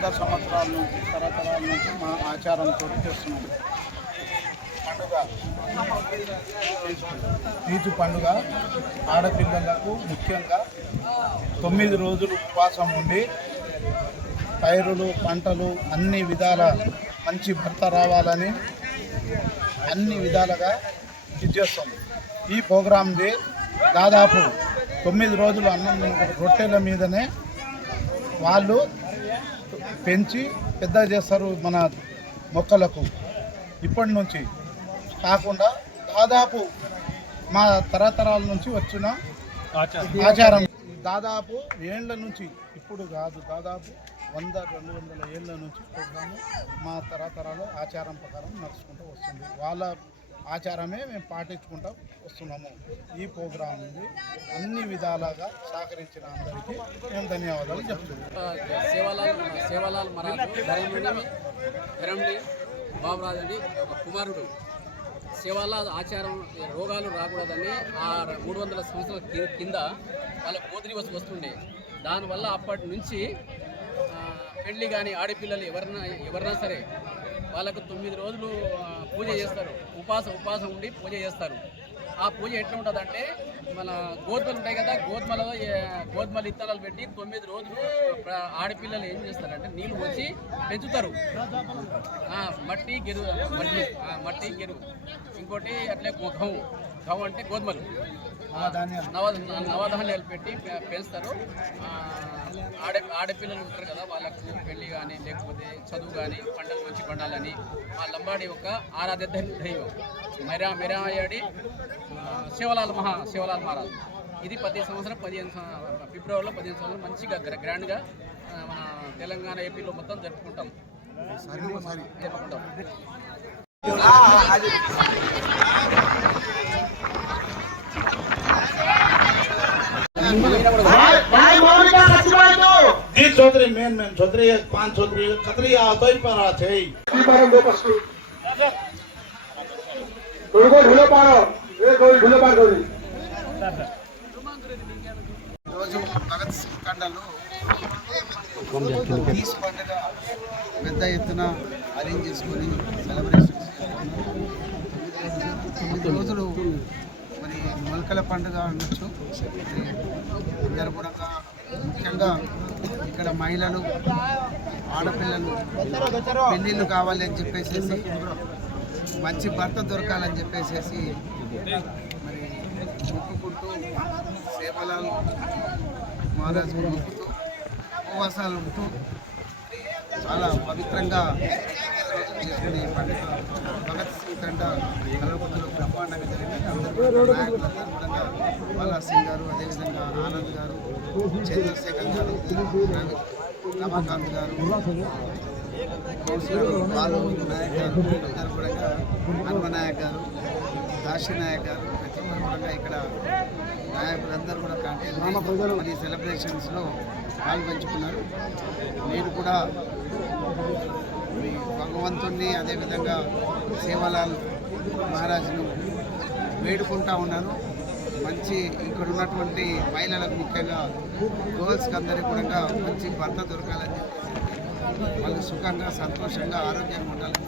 వంద సంవత్సరాల నుంచి తరతరాల నుంచి మా ఆచారంతో చేస్తున్నాం పండుగ తీజు పండుగ ఆడపిల్లలకు ముఖ్యంగా తొమ్మిది రోజులు ఉపవాసం ఉండి పైరులు పంటలు అన్ని విధాల మంచి భర్త రావాలని అన్ని విధాలుగా ఇది చేస్తాం ఈ ప్రోగ్రాంది దాదాపు తొమ్మిది రోజులు అన్నం రొట్టెల మీదనే వాళ్ళు పెంచి పెద్ద చేస్తారు మన మొక్కలకు. ఇప్పటి నుంచి కాకుండా దాదాపు మా తరతరాల నుంచి వచ్చిన ఆచారం. దాదాపు ఏండ్ల నుంచి ఇప్పుడు కాదు దాదాపు వంద రెండు వందల ఏళ్ళ నుంచి ప్రోగ్రాము మా తరతరాల ఆచారం ప్రకారం నడుచుకుంటూ వస్తుంది. వాళ్ళ ఆచారమే మేము పాటించుకుంటూ వస్తున్నాము. ఈ ప్రోగ్రాం ఉంది. అన్ని విధాలుగా సహకరించిన అందరికీ మేము ధన్యవాదాలు చెప్తున్నాము సేవలాల్ సేవలాల్ మహారాజు ధరండి ఒక కుమారుడు. సేవలాల్ ఆచారం రోగాలు రాకూడదని ఆ మూడు వందల సంవత్సరాల కింద వాళ్ళ పోతిని వస్తుండే. దానివల్ల అప్పటి నుంచి పెళ్ళి పెళ్ళి కానీ ఆడపిల్లలు ఎవరన్నా ఎవరైనా సరే వాళ్ళకు తొమ్మిది రోజులు పూజ చేస్తారు. ఉపాసం ఉపాసం ఉండి పూజ చేస్తారు. ఆ పూజ ఎట్లా ఉంటుంది అంటే మన గోధుమలు ఉంటాయి కదా గోధుమలో గోధుమల ఇత్తనాలు పెట్టి తొమ్మిది రోజులు ఆడపిల్లలు ఏం చేస్తారంటే నీళ్ళు వచ్చి పెంచుతారు. మట్టి గెరువు మట్టి మట్టి గెరువు ఇంకోటి అట్లే ముఖం గౌ అంటే గోధుమలు. ధాన్యాలు. నవ నవధాన్యాలు పెట్టి పెంచుతారు ఆ, ఆడ ఆడపిల్లలు ఉంటారు కదా వాళ్ళకు పెళ్ళి కానీ లేకపోతే చదువు కానీ పంటలు మంచి పండాలని. మా లంబాడి యొక్క ఆరాధ్య దైవం. మెరా మెరాయాడి ఆ, శివలాల్ మహా శివలాల్ మహారాజ్. ఇది ప్రతి సంవత్సరం పదిహేను ఫిబ్రవరిలో పదిహేను సంవత్సరం మంచిగా గ్ర- గ్రాండ్గా ఆ, మన తెలంగాణ ఏపీలో మొత్తం జరుపుకుంటాం. జరుపుకుంటాం. जी चौधरी मेन मेन चौधरी पांच चौधरी खतरी आता ही पर आते ही రోజు భగత్ సింగ్ తండలు తీసి పండుగ పెద్ద ఎత్తున అరేంజ్ చేసుకొని సెలబ్రేషన్స్ తొమ్మిది రోజులు మరి మొలకల పండుగ అనొచ్చు. మరి ముఖ్యంగా ఇక్కడ మహిళలు ఆడపిల్లలు పెళ్ళిళ్ళు కావాలి అని చెప్పేసి మంచి భర్త దొరకాలని చెప్పేసి మరి మొక్కుకుంటూ సేవలాలు మహారాజు మొక్కుతూ ఉపవాసాలు ఉంటూ చాలా పవిత్రంగా చేసుకునే పండుగ. భగత్ సింగ్ తండ కలవకుర్తిలో బ్రహ్మాండంగా కూడా సింగ్ గారు అదేవిధంగా ఆనంద్ గారు చంద్రశేఖర్ గారు రమాకాంత్ గారు కౌన్సిలర్ బాలు నాయక్ గారు అందరూ కూడా హన్మనాయక్ గారు కాశీ నాయక్ గారు ప్రతి ఒక్కరు కూడా ఇక్కడ నాయకులందరూ కూడా కాంటాక్ట్ మరి సెలబ్రేషన్స్లో పాల్పంచుకున్నారు నేను కూడా మీ భగవంతుణ్ణి అదేవిధంగా సేవలాల్ మహారాజును వేడుకుంటా ఉన్నాను. మంచి ఇక్కడ ఉన్నటువంటి మహిళలకు ముఖ్యంగా గర్ల్స్కి అందరికీ కూడా మంచి భర్త దొరకాలని వాళ్ళు సుఖంగా సంతోషంగా ఆరోగ్యంగా ఉండాలని